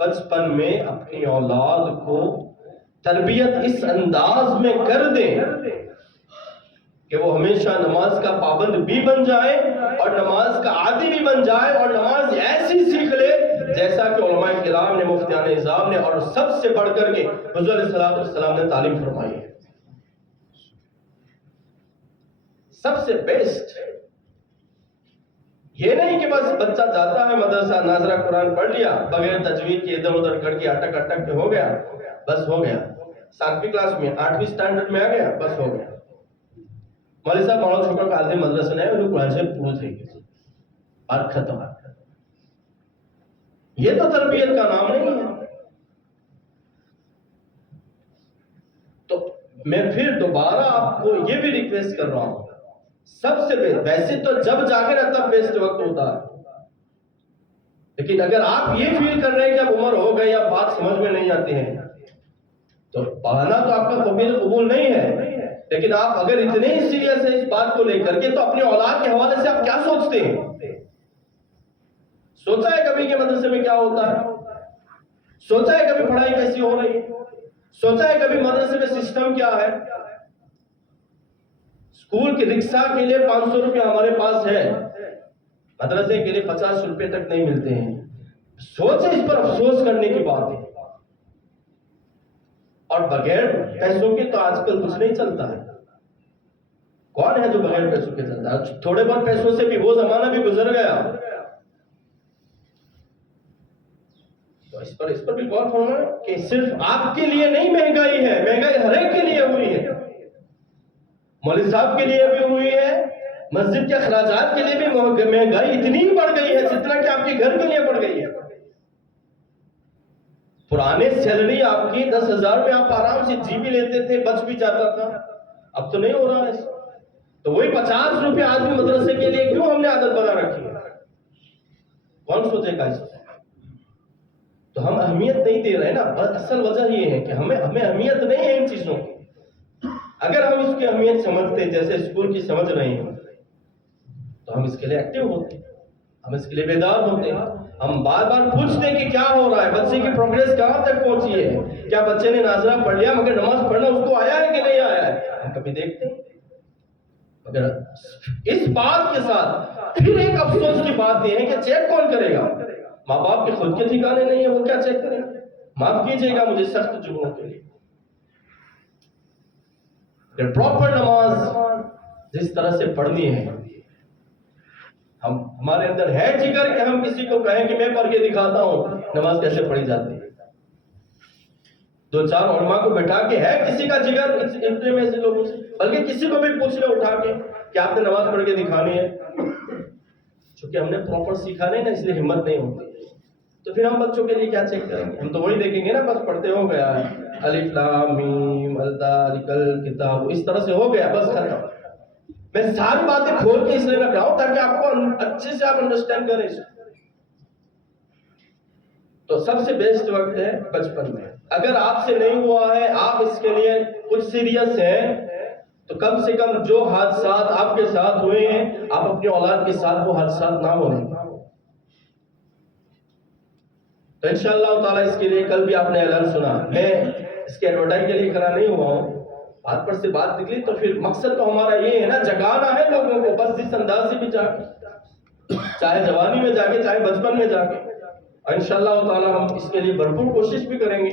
بچپن میں اپنی اولاد کو تربیت اس انداز میں کر دیں کہ وہ ہمیشہ نماز کا پابند بھی بن جائے اور نماز کا عادی بھی بن جائے اور نماز ایسی سیکھ لے جیسا کہ علماء کرام نے، مفتیان نظام نے اور سب سے بڑھ کر کے حضور علیہ الصلوۃ والسلام نے تعلیم فرمائی ہے. سب سے بیسٹ یہ نہیں کہ بس بچہ جاتا ہے مدرسہ، ناظرہ قرآن پڑھ لیا بغیر تجوید کے، ادھر ادھر کر کے اٹک اٹک کے ہو گیا، بس ہو گیا. 7ویں کلاس میں 8ویں سٹینڈرڈ میں آ گیا، بس ہو گیا. مولوی صاحب بڑا چھوٹا کالے مدرسہ نے انہوں قرآن سے پورو تھے گئے اور ختم. یہ تو تربیت کا نام نہیں ہے. تو میں پھر دوبارہ آپ کو یہ بھی ریکویسٹ کر رہا ہوں، سب سے ویسے تو جب جاگے نا تب بیسٹ وقت ہوتا ہے، لیکن اگر آپ یہ فیل کر رہے ہیں کہ اب عمر ہو گئی، اب بات سمجھ میں نہیں آتی ہے، تو پڑھنا تو آپ کا قبول نہیں ہے، لیکن آپ اگر اتنے ہی سیریس ہیں اس بات کو لے کر کے تو اپنے اولاد کے حوالے سے آپ کیا سوچتے ہیں؟ سوچا ہے کبھی کہ مدرسے میں کیا ہوتا ہے؟ سوچا ہے کبھی پڑھائی کیسی ہو رہی ہے؟ سوچا ہے کبھی مدرسے میں سسٹم کیا ہے؟ اسکول کے رکشہ کے لیے 500 روپے ہمارے پاس ہے، مدرسے کے لیے 50 روپے تک نہیں ملتے ہیں. سوچے اس پر افسوس کرنے کی بات ہے. اور بغیر پیسوں کے تو آج کل کچھ نہیں چلتا ہے. کون ہے جو بغیر پیسوں کے چلتا ہے؟ تھوڑے بہت پیسوں سے بھی وہ زمانہ بھی گزر گیا. تو اس پر بھی غور فرمائیں کہ صرف آپ کے لیے نہیں مہنگائی ہے، مہنگائی ہر ایک کے لیے ہوئی ہے. مولوی صاحب کے لیے بھی ہوئی ہے، مسجد کے اخراجات کے لیے بھی مہنگائی اتنی بڑھ گئی ہے جتنا کہ آپ کے گھر کے لیے بڑھ گئی ہے. پرانے سیلری آپ کی 10,000 میں آپ آرام سے جی بھی لیتے تھے، بچ بھی جاتا تھا. اب تو نہیں ہو رہا ہے. تو وہی 50 روپے آدمی مدرسے کے لیے کیوں ہم نے عادت بنا رکھی ہے؟ کون سوچے گا اس کو؟ تو ہم اہمیت نہیں دے رہے نا. اصل وجہ یہ ہے کہ ہمیں اہمیت نہیں ہے ان چیزوں کی. اگر ہم اس کی اہمیت سمجھتے جیسے اسکول کی سمجھ رہے ہیں تو ہم اس کے لیے ایکٹیو ہوتے، ہم اس کے لیے بیدار ہوتے. ہم بار بار پوچھتے کہ کیا ہو رہا ہے، بچے کی پروگریس کہاں تک پہنچی ہے، کیا بچے نے ناظرہ پڑھ لیا مگر نماز پڑھنا اس کو آیا ہے کہ نہیں آیا ہے، ہم کبھی دیکھتے ہیں. مگر اس بات کے ساتھ پھر ایک افسوس کی بات یہ ہے کہ چیک کون کرے گا؟ ماں باپ کے خود کے ٹھکانے نہیں ہے، وہ کیا چیک کریں؟ معاف کیجئے گا مجھے سخت جملوں کے لیے. پراپر نماز جس طرح سے پڑھنی ہے، ہمارے اندر ہے جگر کہ ہم کسی کو کہیں کہ میں پڑھ کے دکھاتا ہوں نماز کیسے پڑھی جاتی ہے. 2-4 علماء کو بٹھا کے ہے کسی کا جگر اتنے میں سے لوگوں سے، بلکہ کسی کو بھی پوچھ لے اٹھا کے کہ آپ نے نماز پڑھ کے دکھانی ہے. چونکہ ہم نے پراپر سیکھا نہیں نا، اس لیے ہمت نہیں ہوتی. تو پھر ہم بچوں کے لیے کیا چیک کریں گے؟ ہم تو وہی دیکھیں گے نا، بس پڑھتے ہو گیا الف لام میم ذالک الکتاب، اس طرح سے ہو گیا، بس ختم. میں ساری باتیں کھول کے اس لیے رکھ رہا ہوں تاکہ آپ کو اچھے سے آپ انڈرسٹینڈ کریں. تو سب سے بیسٹ وقت ہے بچپن میں. اگر آپ سے نہیں ہوا ہے، آپ اس کے لیے کچھ سیریس ہیں، تو کم سے کم جو حادثات آپ کے ساتھ ہوئے ہیں آپ اپنی اولاد کے ساتھ وہ حادثات نہ ہونے. تو انشاءاللہ تعالیٰ اس کے لیے کل بھی آپ نے اعلان سنا، میں اس کے ایڈورٹائز کے لیے کھڑا نہیں ہوا ہوں. بات پر سے بات نکلی تو پھر مقصد تو ہمارا یہ ہے نا، جگانا ہے لوگوں کو، بس جس انداز سے بھی جا کے، چاہے جوانی میں جا کے چاہے بچپن میں جا کے. اور انشاءاللہ تعالیٰ ہم اس کے لیے بھرپور کوشش بھی کریں گے.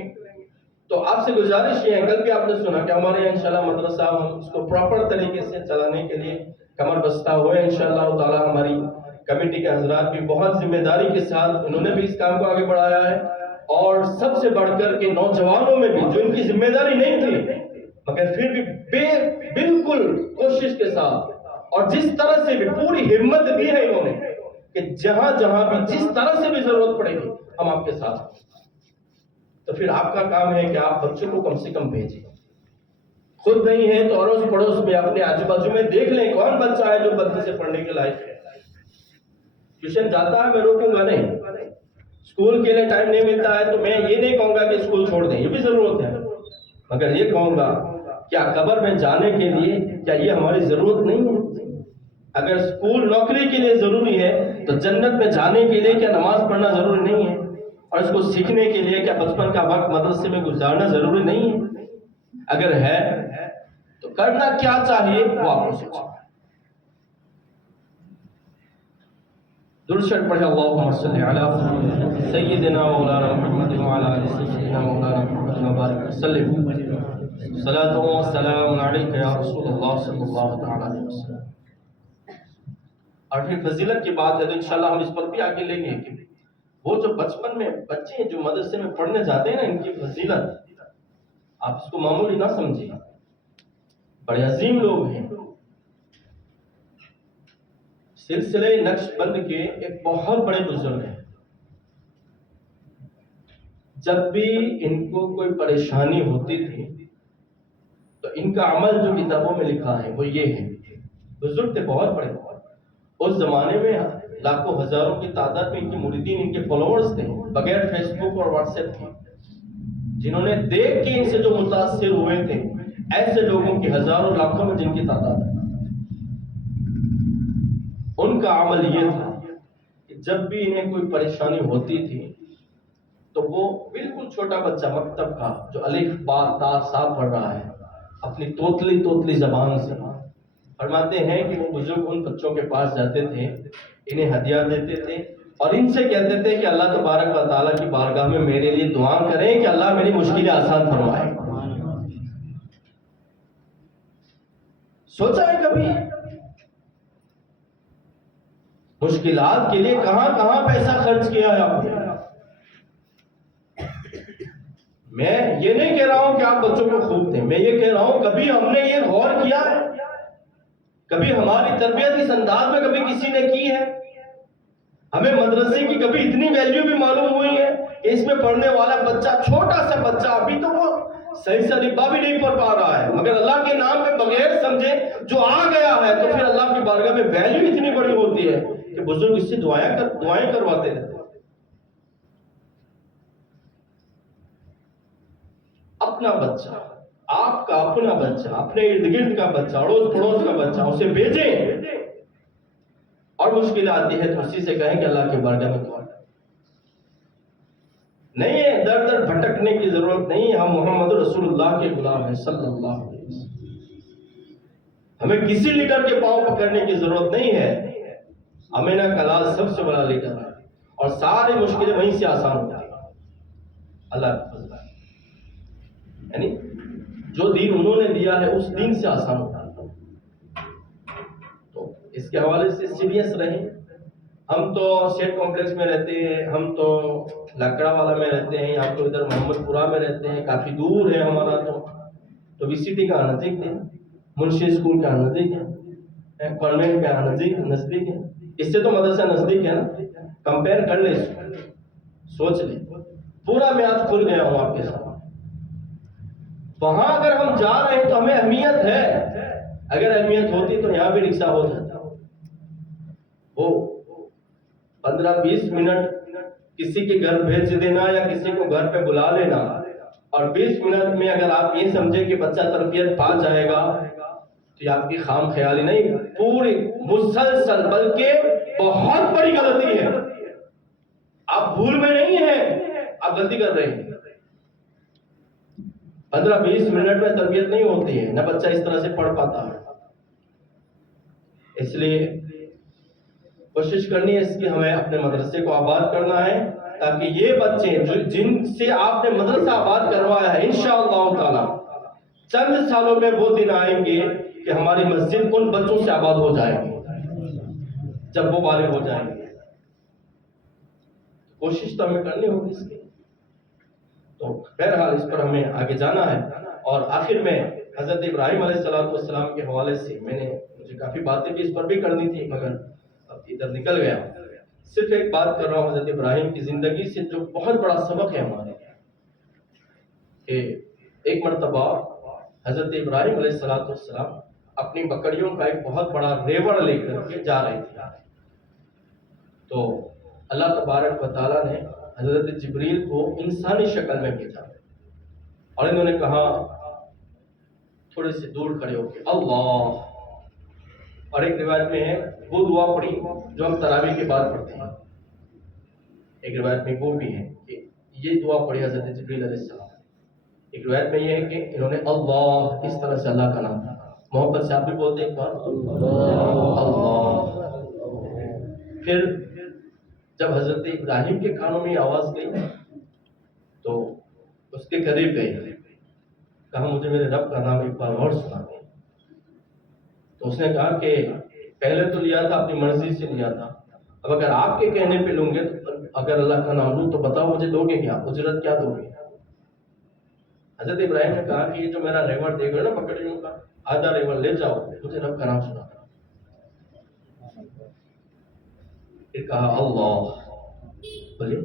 تو آپ سے گزارش یہ ہے، کل بھی آپ نے سنا کہ ہمارے یہاں انشاءاللہ مدرسہ ہم اس کو پراپر طریقے سے چلانے کے لیے کمر بستہ ہوئے. انشاءاللہ تعالیٰ ہماری کمیٹی کے حضرات بھی بہت ذمہ داری کے ساتھ انہوں نے بھی اس کام کو آگے بڑھایا ہے. اور سب سے بڑھ کر کے نوجوانوں میں بھی جو ان کی ذمہ داری نہیں تھی مگر پھر بھی بالکل کوشش کے ساتھ اور جس طرح سے بھی پوری ہمت دی ہے انہوں نے کہ جہاں جہاں بھی جس طرح سے بھی ضرورت پڑے گی ہم آپ کے ساتھ ہیں. تو پھر آپ کا کام ہے کہ آپ بچوں کو کم سے کم بھیجیں. خود نہیں ہے تو اڑوس پڑوس میں اپنے آجو باجو میں دیکھ لیں کون بچہ ہے جو بچے سے پڑھنے کے لائق ہے. ٹیوشن جاتا ہے میں روکوں گا نہیں، اسکول کے لیے ٹائم نہیں ملتا ہے تو میں یہ نہیں کہوں گا کہ اسکول چھوڑ دیں، یہ بھی ضرورت ہے، مگر یہ کہوں گا کیا قبر میں جانے کے لیے کیا یہ ہماری ضرورت نہیں ہے؟ اگر اسکول نوکری کے لیے ضروری ہے تو جنت میں جانے کے لیے کیا نماز پڑھنا ضروری نہیں ہے؟ اور اس کو سیکھنے کے لیے کیا بچپن کا وقت مدرسے میں گزارنا ضروری نہیں ہے؟ اگر ہے تو کرنا کیا چاہیے وہ آپ کو سوچیں. درود شریف پڑھے اللہم صلی علی سیدنا مولانا محمد وعلی آل سیدنا مولانا محمد وبارک وسلم. صلاۃ و سلام علیک یا رسول اللہ صلی اللہ تعالی علیہ وسلم. اور پھر فضیلت کی بات ہے تو انشاءاللہ ہم اس پر بھی آگے لیں گے کہ وہ جو بچپن میں بچے جو مدرسے میں پڑھنے جاتے ہیں نا، ان کی فضیلت آپ اس کو معمولی نہ سمجھیں، بڑے عظیم لوگ ہیں. سلسلے نقش بند کے ایک بہت بڑے بزرگ ہیں. جب بھی ان کو کوئی پریشانی ہوتی تھی تو ان کا عمل جو کتابوں میں لکھا ہے وہ یہ ہے. بزرگ تھے بہت بڑے. اس زمانے میں لاکھوں ہزاروں کی تعداد میں ان کے مریدین، ان کے فالوورز تھے، بغیر فیس بک اور واٹس ایپ کے، جنہوں نے دیکھ کے ان سے جو متاثر ہوئے تھے. ایسے لوگوں کی ہزاروں لاکھوں میں جن کی تعداد ہے. ان کا عمل یہ تھا کہ جب بھی انہیں کوئی پریشانی ہوتی تھی تو وہ بالکل چھوٹا بچہ مکتب کا جو الف با تا سا پڑھ رہا ہے، اپنی توتلی زبان سے فرماتے ہیں کہ وہ بزرگ ان بچوں کے پاس جاتے تھے، انہیں ہدیہ دیتے تھے اور ان سے کہتے تھے کہ اللہ تبارک و تعالیٰ کی بارگاہ میں میرے لیے دعا کریں کہ اللہ میری مشکلیں آسان فرمائے. سوچا ہے کبھی مشکلات کے لیے کہاں کہاں پیسہ خرچ کیا ہے آپ نے؟ میں یہ نہیں کہہ رہا ہوں کہ آپ بچوں کو خوب تھے، میں یہ کہہ رہا ہوں کبھی ہم نے یہ غور کیا ہے؟ کبھی ہماری تربیت اس انداز میں کبھی کسی نے کی ہے؟ ہمیں مدرسے کی کبھی اتنی ویلیو بھی معلوم ہوئی ہے کہ اس میں پڑھنے والا بچہ، چھوٹا سا بچہ، ابھی تو وہ صحیح سے الفبا بھی نہیں پڑھ پا رہا ہے، مگر اللہ کے نام پہ بغیر سمجھے جو آ گیا ہے تو پھر اللہ کی بارگاہ میں ویلیو اتنی بڑی ہوتی ہے کہ بزرگ اس سے دعائیں کرواتے رہتے ہیں. اپنا بچہ، آپ کا اپنا بچہ، اپنے ارد گرد کا بچہ، اڑوس پڑوس کا بچہ، اسے بھیجیں اور مشکل آتی ہے تو اسی سے کہیں کہ اللہ کے بارگاہ میں دعا کریں. نہیں ہے در در بھٹکنے کی ضرورت نہیں ہے. ہم محمد رسول اللہ کے غلام ہیں صلی اللہ علیہ وسلم. ہمیں کسی لیڈر کے پاؤں پکڑنے کی ضرورت نہیں ہے. امینہ کلال سب سے بڑا لیڈر ہے اور ساری مشکلیں وہیں سے آسان ہوتی ہیں اللہ کا فضل ہے. یعنی جو دین انہوں نے دیا ہے اس دین سے آسان ہوتا ہے. تو اس کے حوالے سے سیریس رہیں. ہم تو سیٹ کمپلیکس میں رہتے ہیں، ہم تو لکڑا والا میں رہتے ہیں، آپ تو ادھر محمد پورہ میں رہتے ہیں، کافی دور ہے ہمارا. تو وی سی ٹی کا نزدیک ہے، منشی اسکول کا نزدیک ہے، کانوینٹ کا نزدیک ہے. اس سے تو مدرسہ نزدیک ہے نا. کمپیئر کر لیں، سوچ لیں. پورا میں آج کھل گیا ہوں آپ کے ساتھ. وہاں اگر ہم جا رہے ہیں تو ہمیں اہمیت ہے. اگر اہمیت ہوتی تو یہاں بھی رکشہ ہو جاتا. وہ 15-20 منٹ کسی کے گھر بھیج دینا یا کسی کو گھر پہ بلا لینا، اور 20 منٹ میں اگر آپ یہ سمجھیں کہ بچہ تربیت پا جائے گا تو یہ آپ کی خام خیالی نہیں، پوری مسلسل بلکہ بہت بڑی غلطی ہے. آپ بھول میں نہیں ہیں، آپ غلطی کر رہے ہیں. 15-20 منٹ میں تربیت نہیں ہوتی ہے، نہ بچہ اس طرح سے پڑھ پاتا ہے. اس لیے کوشش کرنی ہے اس کی ہمیں اپنے مدرسے کو آباد کرنا ہے تاکہ یہ بچے جن سے آپ نے مدرسہ آباد کروایا ہے انشاءاللہ تعالی چند سالوں میں وہ دن آئیں گے کہ ہماری مسجد ان بچوں سے آباد ہو جائے گی جب وہ بالغ ہو جائیں گے. کوشش تو ہمیں کرنی ہوگی اس کی. تو بہرحال اس پر ہمیں آگے جانا ہے. اور آخر میں حضرت ابراہیم علیہ السلام کے حوالے سے مجھے کافی باتیں بھی اس پر بھی کرنی تھی مگر اب ادھر نکل گیا. صرف ایک بات کر رہا ہوں حضرت ابراہیم کی زندگی سے جو بہت بڑا سبق ہے ہمارے کہ ایک مرتبہ حضرت ابراہیم علیہ السلام اپنی بکریوں کا ایک بہت بڑا ریوڑ لے کر کے جا رہے تھے. تو اللہ تبارک و تعالیٰ نے حضرت جبریل کو انسانی شکل میں بھیجا اور انہوں نے کہا تھوڑے سے دور کھڑے ہو کے اللہ. اور ایک روایت میں ہے وہ دعا پڑھی جو ہم تراویح کے بعد پڑھتے ہیں. ایک روایت میں وہ بھی ہے کہ یہ دعا پڑھی حضرت جبریل علیہ السلام. ایک روایت میں یہ ہے کہ انہوں نے اللہ اس طرح سے اللہ کا نام محبت سے آپ بھی بولتے ایک بار اللہ. پھر جب حضرت ابراہیم کے کانوں میں یہ آواز گئی تو اس کے قریب گئے, کہا مجھے میرے رب کا نام ایک بار اور سنا دیں. تو اس نے کہا کہ پہلے تو لیا تھا اپنی مرضی سے لیا تھا, اب اگر آپ کے کہنے پہ لوں گے تو اگر اللہ کا نام لوں تو بتاؤ مجھے دو گے کیا, اجرت کیا دو گے؟ حضرت ابراہیم نے کہا کہ یہ جو میرا ریوڑ دیکھ رہے ہو نا پکڑیوں کا, آدھا ریوڑ لے جاؤ, مجھے رب کا نام سنا. پھر کہا اللہ, بولیے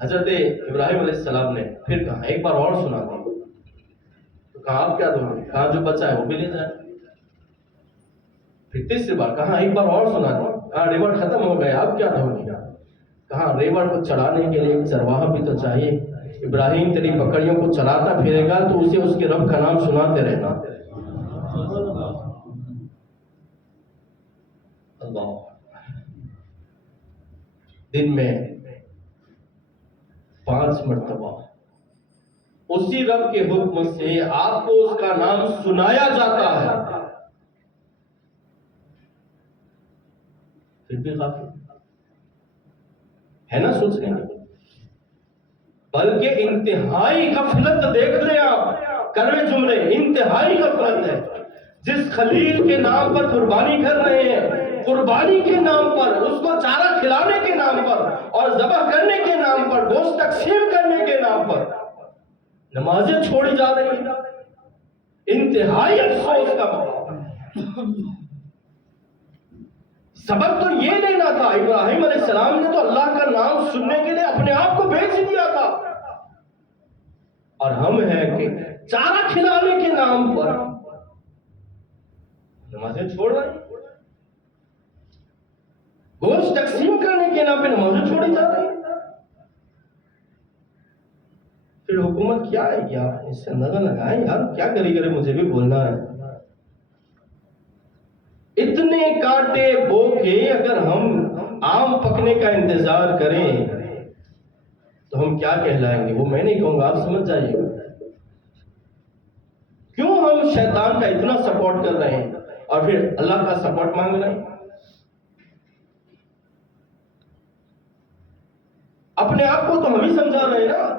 حضرت ابراہیم علیہ السلام نے پھر کہا ایک بار اور سنا دیں. تو کہا آپ کیا دو گے؟ کہا جو بچہ ہے وہ بھی لے جائے. پھر تیسری بار کہا ایک بار اور سنا دیں. کہا ریوڑ ختم ہو گیا, آپ کیا دو گے؟ کہا ریوڑ کو چڑھانے کے لیے ایک چرواہا بھی تو چاہیے. ابراہیم تیری بکریوں کو چلاتا پھرے گا تو اسے اس کے رب کا نام سناتے رہنا. اللہ دن میں 5 مرتبہ اسی رب کے حکم سے آپ کو اس کا نام سنایا جاتا ہے. پھر بھی کافی ہے نا سوچ رہے ہیں, بلکہ انتہائی غفلت دیکھ لیں آپ, کروے جملے انتہائی غفلت ہے. جس خلیل کے نام پر قربانی کر رہے ہیں, قربانی کے نام پر, اس کو چارہ کھلانے کے نام پر اور ذبح کرنے کے نام پر, گوشت تقسیم کرنے کے نام پر نمازیں چھوڑی جا رہی ہیں. انتہائی افسوس کا موقع. سبق تو یہ لینا تھا, ابراہیم علیہ السلام نے تو اللہ کا نام سننے کے لیے اپنے آپ کو بیچ دیا تھا, اور ہم ہیں کہ چارہ کھلانے کے نام پر نمازیں چھوڑ رہے ہیں, گوشت تقسیم کرنے کے نام پہ نمازیں چھوڑی جا رہی ہیں. پھر حکومت کیا ہے کیا, اس سے اندازہ لگائیں یار, کیا کرے مجھے بھی بولنا ہے. اتنے کانٹے بو کے اگر ہم آم پکنے کا انتظار کریں تو ہم کیا کہلائیں گے؟ وہ میں نہیں کہوں گا, آپ سمجھ جائیے گا. کیوں ہم شیطان کا اتنا سپورٹ کر رہے ہیں اور پھر اللہ کا سپورٹ مانگ رہے ہیں؟ اپنے آپ کو تو ہم ہی سمجھا رہے ہیں نا,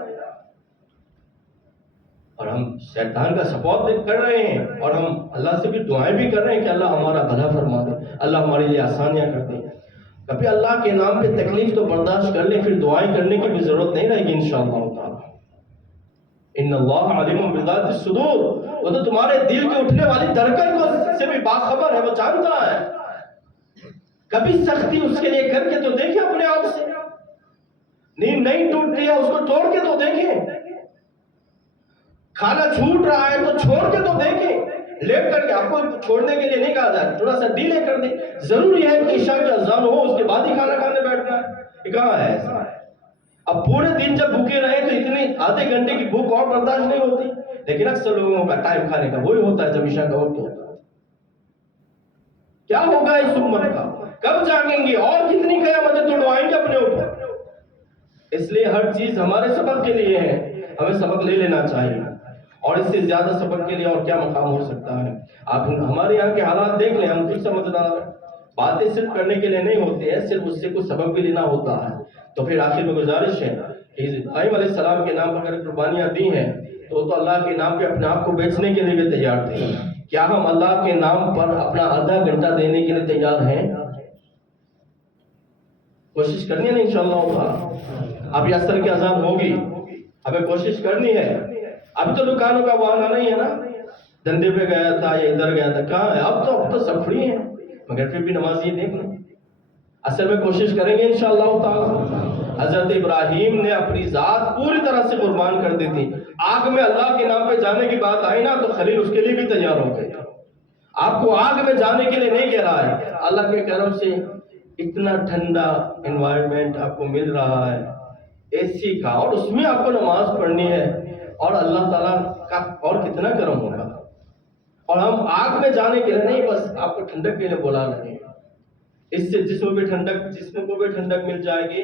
اور ہم شیطان کا سپورٹ کر رہے ہیں, اور ہم اللہ سے بھی دعائیں بھی کر رہے ہیں کہ اللہ ہمارا بھلا فرما دے, اللہ ہمارے لیے آسانیاں کر دے. کبھی اللہ کے نام پہ تکلیف تو برداشت کر لیں, پھر دعائیں کرنے کی بھی ضرورت نہیں رہے گی انشاءاللہ تعالی. ان اللہ علیم بذات الصدور, وہ تو تمہارے دل کے اٹھنے والی دھڑکن کو سے بھی باخبر ہے, وہ جانتا ہے. کبھی سختی اس کے لیے کر کے تو دیکھیں اپنے آپ سے, نیند نہیں ٹوٹ رہی ہے اس کو توڑ کے تو دیکھیں, کھانا چھوٹ رہا ہے تو چھوڑ کے تو دیکھیں. لیٹ کر کے, آپ کو چھوڑنے کے لیے نہیں کہا جائے, تھوڑا سا ڈیلے کر دیں. ضروری ہے کہ عشاء کی اذان ہو اس کے بعد ہی کھانا کھانے بیٹھنا ہے, یہ کہاں ہے ایسا؟ اب پورے دن جب بھوکے رہے تو اتنی آدھے گھنٹے کی بھوک اور برداشت نہیں ہوتی, لیکن اکثر لوگوں کا ٹائم کھانے کا وہی ہوتا ہے جب عشاء کا وقت ہوتا ہے. کیا ہوگا اس امت کا؟ کب جاگیں گے اور کتنی قیامتیں توڑوائیں گے اپنے اوپر؟ اس لیے ہر چیز ہمارے سبق کے لیے ہے, ہمیں سبق لے لینا چاہیے, اور اس سے زیادہ سبق کے لیے اور کیا مقام ہو سکتا ہے. آپ ہمارے یہاں کے حالات دیکھ لیں, ہم کچھ سمجھدار ہیں, باتیں صرف کرنے کے لیے نہیں ہوتی ہیں, صرف اس سے کچھ سبق بھی لینا ہوتا ہے. تو پھر آخر میں گزارش ہے کہ ابراہیم علیہ السلام کے نام پر اگر قربانیاں دی ہیں تو اللہ کے نام پہ اپنے آپ کو بیچنے کے لیے بھی تیار تھے. کیا ہم اللہ کے نام پر اپنا آدھا گھنٹہ دینے کے لیے تیار ہیں؟ کوشش کرنی ہے نا انشاءاللہ. اب یہ عصر کی اذان ہوگی, ہمیں کوشش کرنی ہے. اب تو دکانوں کا بہانہ نہیں ہے نا, دھندے پہ گیا تھا یا ادھر گیا تھا, کہاں ہے؟ اب تو سب فری ہیں, مگر پھر بھی نمازی دیکھ لیں. اصل میں کوشش کریں گے انشاءاللہ تعالی. حضرت ابراہیم نے اپنی ذات پوری طرح سے قربان کر دی تھی. آگ میں اللہ کے نام پہ جانے کی بات آئی نا تو خلیل اس کے لیے بھی تیار ہو گئے. آپ کو آگ میں جانے کے لیے نہیں کہہ رہا ہے, اللہ کے کرم سے اتنا ٹھنڈا انوائرمنٹ آپ کو مل رہا ہے اے سی کا, اور اس میں آپ کو نماز پڑھنی ہے, اور اللہ تعالیٰ کا اور کتنا کرم ہوگا. اور ہم آگ میں جانے کے لیے نہیں, بس آپ کو ٹھنڈک کے لیے بلا رہے ہیں. اس سے جسم کو بھی ٹھنڈک مل جائے گی,